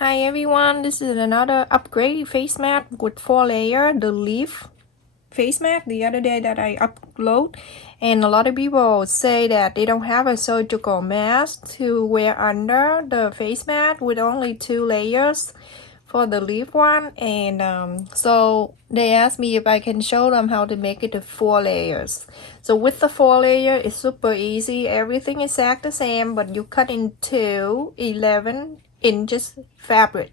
Hi everyone, this is another upgrade face mat with 4 layer, the leaf face mat the other day that I upload, and a lot of people say that they don't have a surgical mask to wear under the face mat with only 2 layers for the leaf one, and so they asked me if I can show them how to make it to 4 layers. So with the 4 layer, it's super easy. Everything is exact the same, but you cut into 11 inches fabric.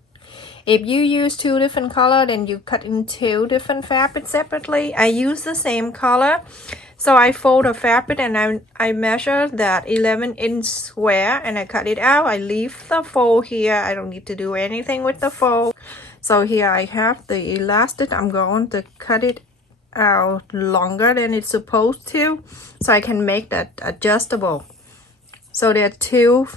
If you use 2 different color, then you cut in 2 different fabric separately. I use the same color, so I fold the fabric and I measure that 11-inch square and I cut it out. I leave the fold here. I don't need to do anything with the fold. So here I have the elastic. I'm going to cut it out longer than it's supposed to, so I can make that adjustable. So there are 2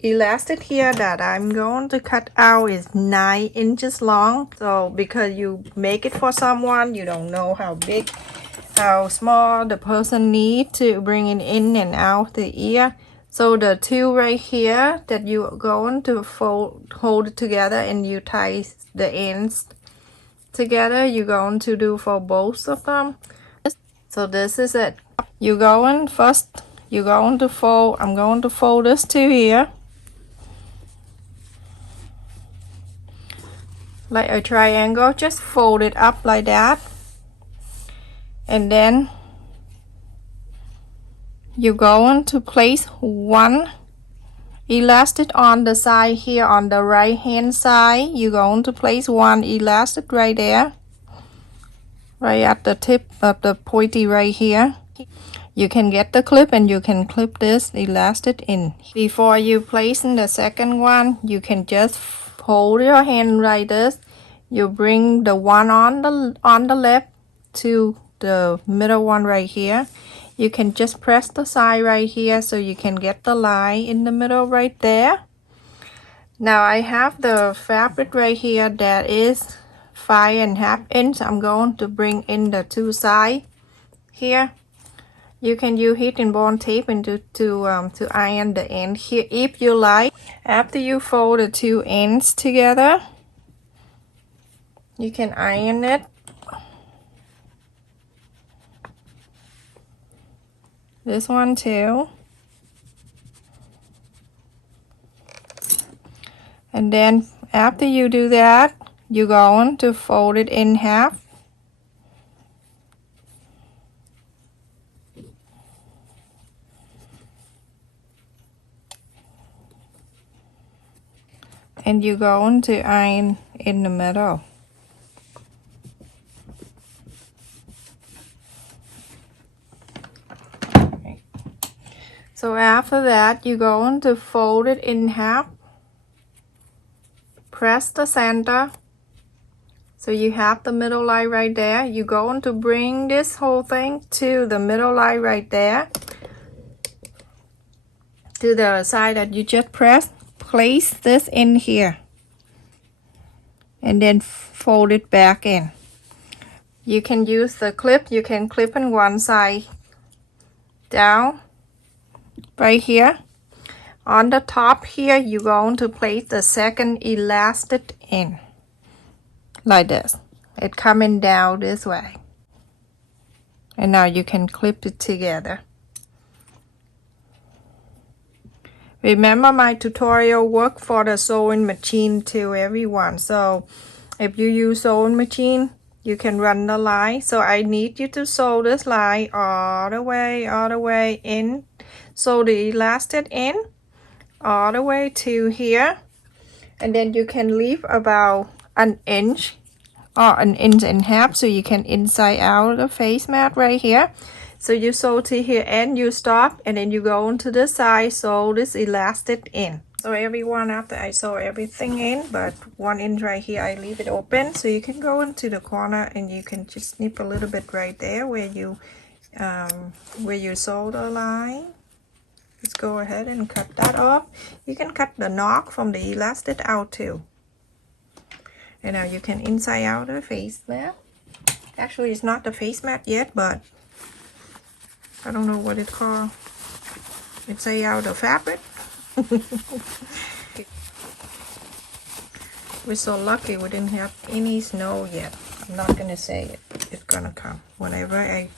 elastic here that I'm going to cut out is 9 inches long. So because you make it for someone, you don't know how big, how small the person need to bring it in and out the ear. So the 2 right here that you're going to hold it together and you tie the ends together, you're going to do for both of them. So this is it. You're going to fold. I'm going to fold this 2 here like a triangle. Just fold it up like that, and then you're going to place 1 elastic on the side here on the right hand side. You're going to place 1 elastic right there, right at the tip of the pointy right here. You can get the clip and you can clip this elastic in. Before you place in the second one, you can just hold your hand like this. You bring the one on the left to the middle one right here. You can just press the side right here so you can get the line in the middle right there. Now I have the fabric right here that is 5.5 inch. I'm going to bring in the 2 sides here. You can use heat and bond tape and to iron the end here if you like. After you fold the 2 ends together, you can iron it. This one too. And then after you do that, you're going to fold it in half. And you're going to iron in the middle. Okay. So after that, you're going to fold it in half. Press the center. So you have the middle line right there. You're going to bring this whole thing to the middle line right there. To the side that you just pressed. Place this in here and then fold it back in. You can use the clip. You can clip on one side down right here. On the top here, you're going to place the second elastic in like this. It coming down this way, and now you can clip it together. Remember, my tutorial work for the sewing machine too, everyone. So if you use sewing machine, you can run the line. So I need you to sew this line all the way in. Sew the elastic in all the way to here, and then you can leave about 1 inch or 1.5 inches so you can inside out the face mat right here. So you sew to here and you stop, and then you go into the side, sew this elastic in. So everyone, after I sew everything in, but 1 inch right here, I leave it open so you can go into the corner and you can just snip a little bit right there where you sew the line. Just go ahead and cut that off. You can cut the knot from the elastic out too. And now you can inside out the face mat. Actually, it's not the face mat yet, but I don't know what it's called. Inside out the fabric. We're so lucky we didn't have any snow yet. I'm not gonna say it. It's gonna come. Whenever I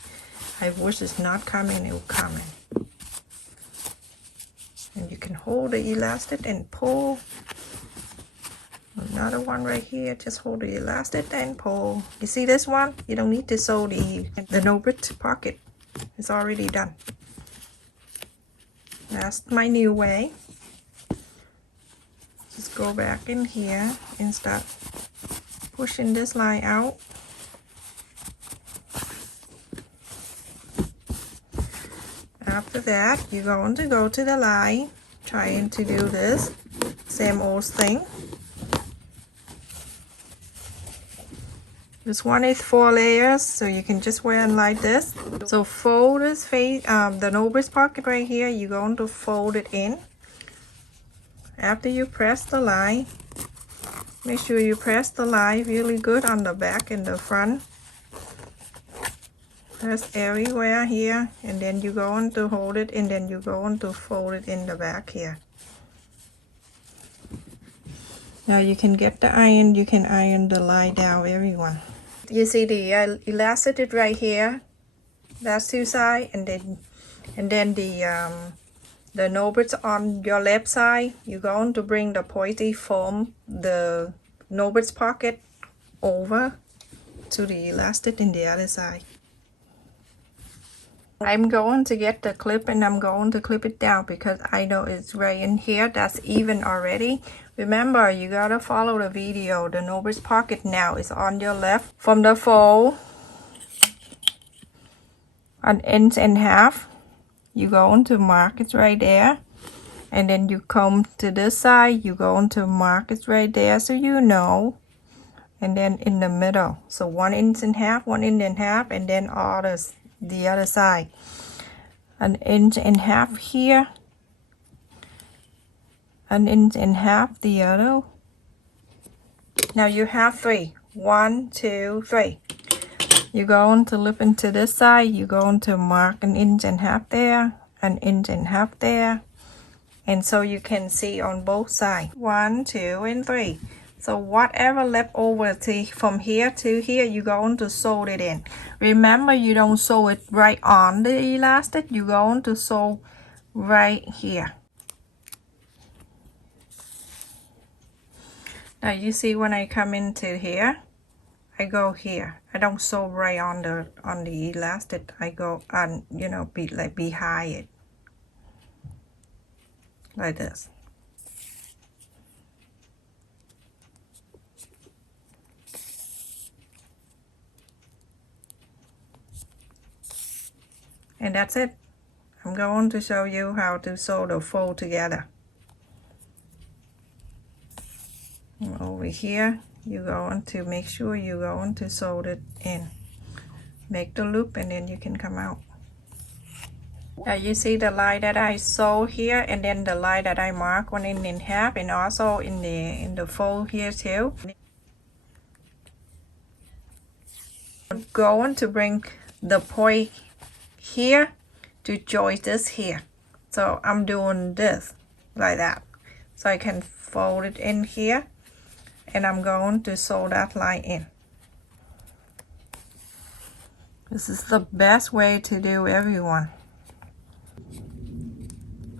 wish it's not coming, it will come. And you can hold the elastic and pull. Another one right here. Just hold the elastic and pull. You see this one? You don't need to sew the no-bit pocket. It's already done. That's my new way. Just go back in here and start pushing this line out. After that, you're going to go to the line, trying to do this same old thing. This one is 4 layers, so you can just wear it like this. So fold this face, the no-bit pocket right here. You're going to fold it in. After you press the line, make sure you press the line really good on the back and the front. Press everywhere here, and then you're going to hold it, and then you're going to fold it in the back here. Now you can get the iron, you can iron the line down, everyone. You see the elastic right here. That's 2 sides, and then the no-bits on your left side. You're going to bring the pointy from the no-bits pocket over to the elastic in the other side. I'm going to get the clip and I'm going to clip it down because I know it's right in here. That's even already. Remember, you gotta follow the video. The no-bits pocket now is on your left. From the fold, 1.5 inches, you're going to mark it right there. And then you come to this side, you're going to mark it right there so you know. And then in the middle, so 1.5 inches, 1.5 inches, and then all the other side. 1.5 inches here, 1.5 inches the other. Now you have 3. 1, 2, 3. You're going to loop into this side. You're going to mark 1.5 inches there, 1.5 inches there, and so you can see on both sides. 1, 2, and 3. So whatever left over from here to here, you're going to sew it in. Remember, you don't sew it right on the elastic. You're going to sew right here. Now you see when I come into here, I go here. I don't sew right on the elastic. I go on, you know, behind it, like this. And that's it. I'm going to show you how to sew the fold together. And over here, you're going to make sure you're going to sew it in. Make the loop and then you can come out. Now you see the line that I sew here, and then the line that I mark 1.5 inches, and also in the fold here too. I'm going to bring the point here to join this here. So I'm doing this like that, so I can fold it in here, and I'm going to sew that line in. This is the best way to do, everyone.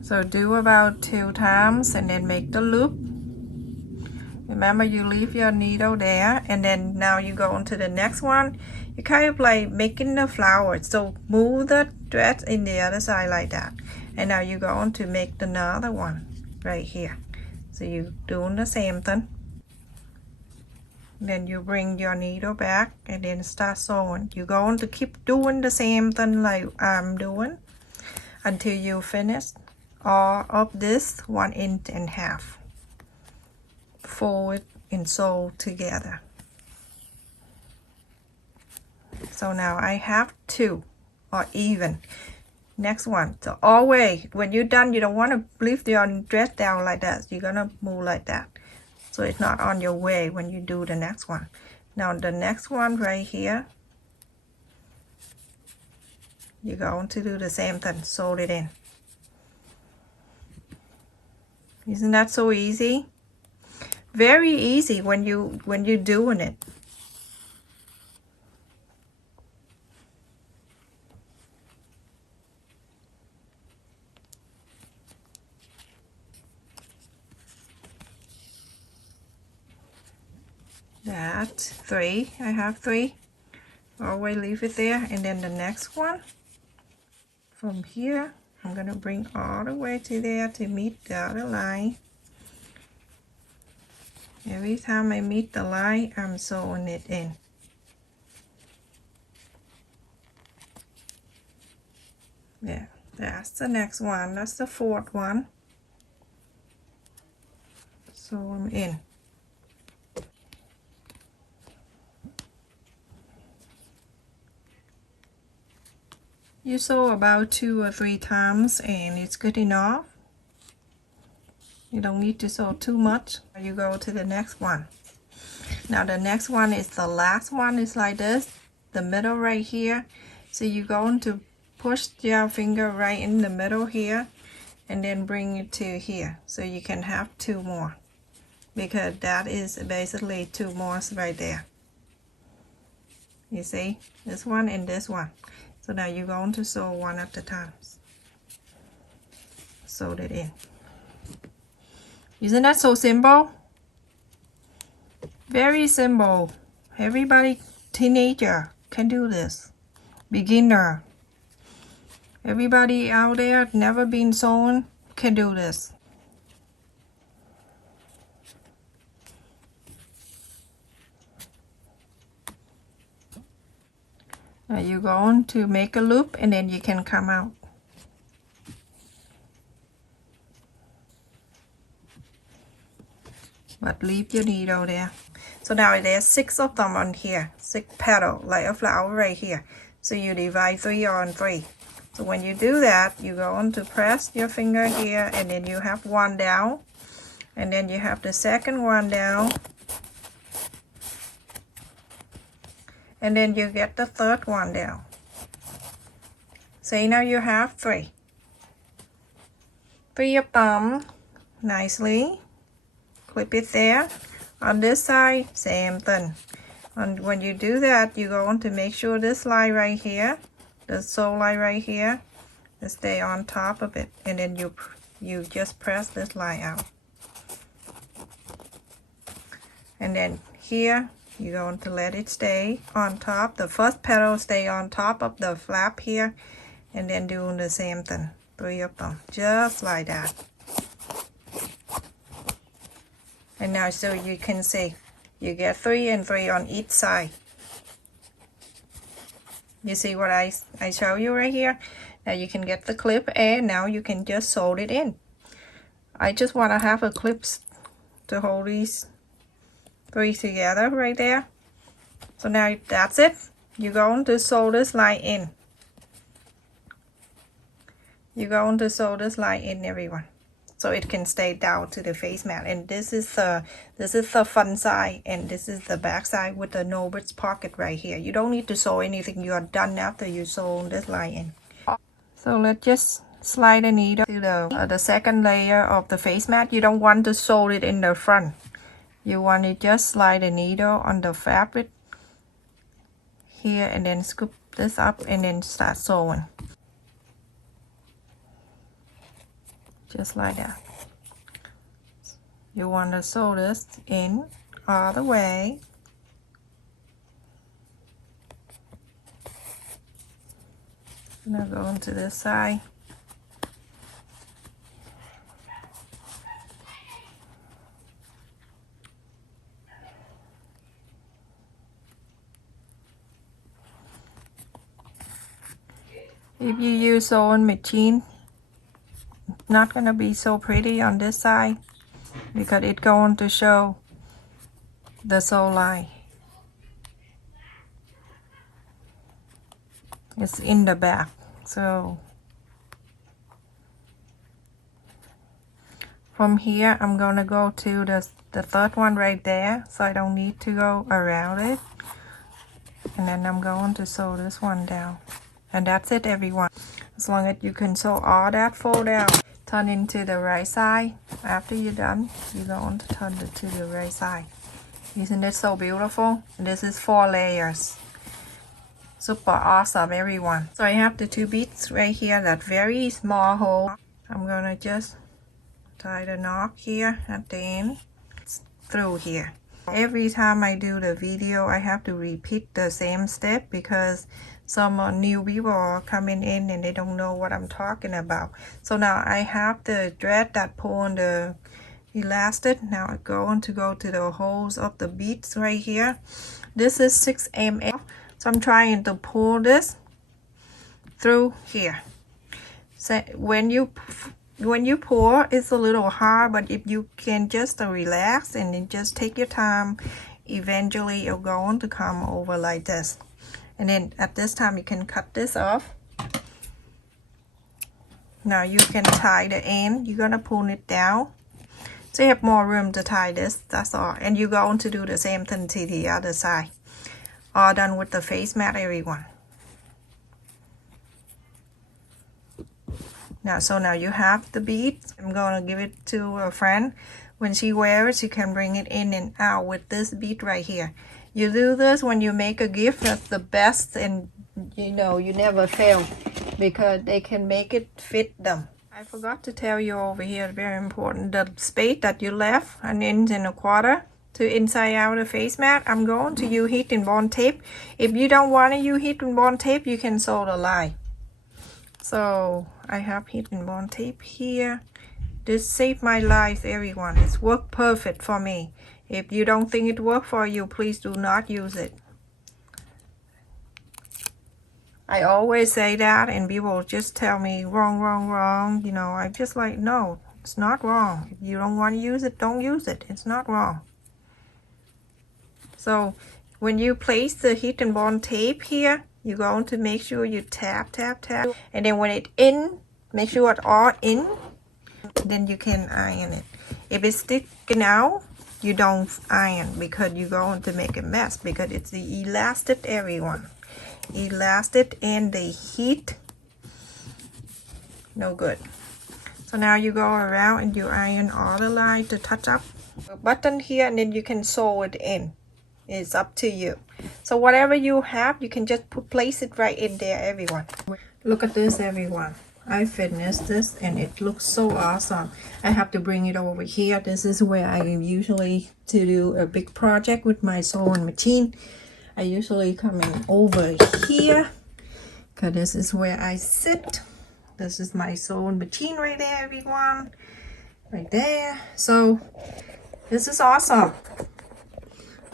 So do about 2 times and then make the loop. Remember, you leave your needle there, and then now you go on to the next one. You kind of like making the flower, so move the thread in the other side like that. And now you go on to make another one right here. So you're doing the same thing. Then you bring your needle back and then start sewing. You're going to keep doing the same thing like I'm doing until you finish all of this 1.5 inches. Fold and sew together. So now I have 2 or even. Next one. So always when you're done, you don't want to lift your dress down like that. You're gonna move like that, so it's not on your way when you do the next one. Now the next one right here, you're going to do the same thing. Sew it in. Isn't that so easy? Very easy when you're doing it. That's 3. I have 3. Always leave it there. And then the next one from here, I'm gonna bring all the way to there to meet the other line. Every time I meet the line, I'm sewing it in. Yeah, that's the next one. That's the 4th one. Sew them in. You sew about 2 or 3 times and it's good enough. You don't need to sew too much. You go to the next one. Now the next one is the last one. It's like this, the middle right here. So you're going to push your finger right in the middle here and then bring it to here. So you can have 2 more, because that is basically 2 more right there. You see, this one and this one. So now you're going to sew one at a time. Sew it in. Isn't that so simple? Very simple. Everybody, teenager, can do this. Beginner. Everybody out there never been sewing can do this. Now you're going to make a loop and then you can come out. But leave your needle there. So now there's 6 of them on here. 6 petals, like a flower right here. So you divide 3 on 3. So when you do that, you're going to press your finger here and then you have 1 down. And then you have the second one down. And then you get the 3rd one down. See, now you have 3. 3 of them nicely. Clip it there. On this side, same thing. And when you do that, you're going to make sure this line right here, the sew line right here, to stay on top of it. And then you just press this line out. And then here, you're going to let it stay on top. The first petal stay on top of the flap here. And then doing the same thing. 3 of them. Just like that. And now so you can see, you get 3 and 3 on each side. You see what I show you right here? Now you can get the clip and now you can just sew it in. I just want to have a clip to hold these 3 together right there. So now that's it. You're going to sew this line in. You're going to sew this line in, everyone, so it can stay down to the face mat. And this is the front side and this is the back side with the novice pocket right here. You don't need to sew anything. You are done after you sew this line in. So let's just slide the needle to the second layer of the face mat. You don't want to sew it in the front. You want to just slide the needle on the fabric here and then scoop this up and then start sewing. Just like that. You want to sew this in all the way. Now go into this side. If you use sewing machine, not gonna be so pretty on this side because it's going to show the sew line. It's in the back. So from here I'm gonna go to the 3rd one right there, so I don't need to go around it. And then I'm going to sew this one down. And that's it, everyone. As long as you can sew all that fold out turn into the right side. After you're done, you're going to turn it to the right side. Isn't it so beautiful? This is 4 layers. Super awesome, everyone. So I have the 2 beads right here, that very small hole. I'm gonna just tie the knot here at the end through here. Every time I do the video, I have to repeat the same step because some new people are coming in and they don't know what I'm talking about. So now I have the thread that pull on the elastic. Now I'm going to go to the holes of the beads right here. This is 6 mm. So I'm trying to pull this through here. So when you pour, it's a little hard, but if you can just relax and then just take your time, eventually you're going to come over like this. And then at this time you can cut this off. Now you can tie the end. You're gonna pull it down so you have more room to tie this, that's all. And you're going to do the same thing to the other side. All done with the face mat, everyone. So now you have the beads. I'm gonna give it to a friend. When she wears, you can bring it in and out with this bead right here. You do this when you make a gift, that's the best, and you know you never fail because they can make it fit them. I forgot to tell you over here, very important, the space that you left, 1 inch and a quarter to inside out the face mat. I'm going to use heat and bond tape. If you don't want to use heat and bond tape, you can sew the line. So I have heat and bond tape here. This saved my life, everyone. It's worked perfect for me. If you don't think it worked for you, please do not use it. I always say that and people just tell me wrong. You know, I'm just like, no, it's not wrong. If you don't want to use it, don't use it. It's not wrong. So when you place the heat and bond tape here, you're going to make sure you tap. And then when it's in, make sure it's all in. Then you can iron it. If it's sticking out, you don't iron because you're going to make a mess because it's the elastic, everyone. Elastic and the heat, no good. So now you go around and you iron all the line to touch up a button here, and then you can sew it in. It's up to you. So whatever you have, you can just place it right in there, everyone. Look at this, everyone. I finished this and it looks so awesome. I have to bring it over here. This is where I usually to do a big project with my sewing machine. I usually come in over here because this is where I sit. This is my sewing machine right there, everyone. Right there. So this is awesome.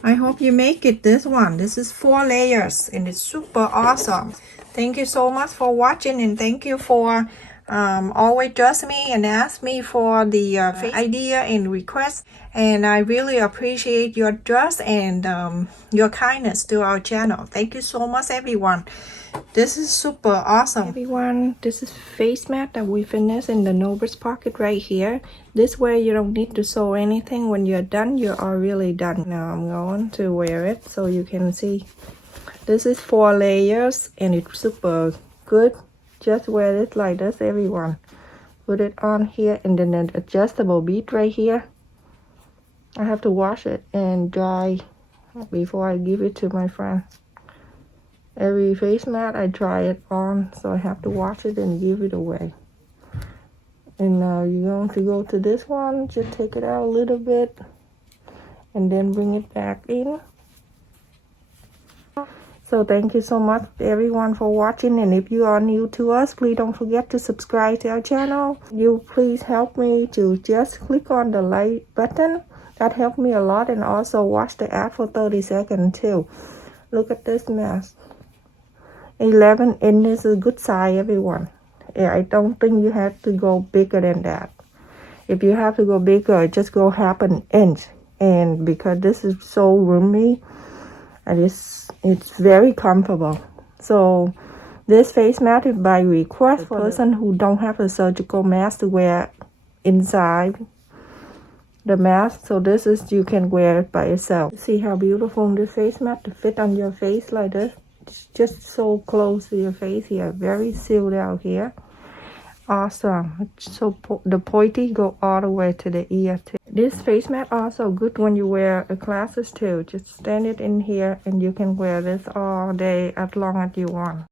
I hope you make it, this one. This is 4 layers and it's super awesome. Thank you so much for watching, and thank you for always trust me and ask me for the idea and request. And I really appreciate your trust and your kindness to our channel. Thank you so much, everyone. This is super awesome. Everyone, this is face mat that we finished in the Nobles pocket right here. This way you don't need to sew anything. When you're done, you are really done. Now I'm going to wear it so you can see. This is 4 layers and it's super good. Just wear it like this, everyone. Put it on here and then an adjustable bead right here. I have to wash it and dry before I give it to my friends. Every face mat I try it on, so I have to wash it and give it away. And now you're going to go to this one, just take it out a little bit and then bring it back in. So thank you so much everyone for watching, and if you are new to us, please don't forget to subscribe to our channel. You please help me to just click on the like button. That helped me a lot, and also watch the ad for 30 seconds too. Look at this mess. 11 inches is a good size, everyone. I don't think you have to go bigger than that. If you have to go bigger, just go half an inch. And because this is so roomy, and it's very comfortable. So this face mat is by request for a person who don't have a surgical mask to wear inside the mask. So this is, you can wear it by itself. See how beautiful this face mat to fit on your face like this. It's just so close to your face here, very sealed out here. Awesome. So the pointy go all the way to the ear too. This face mat also good when you wear classes too. Just stand it in here and you can wear this all day as long as you want.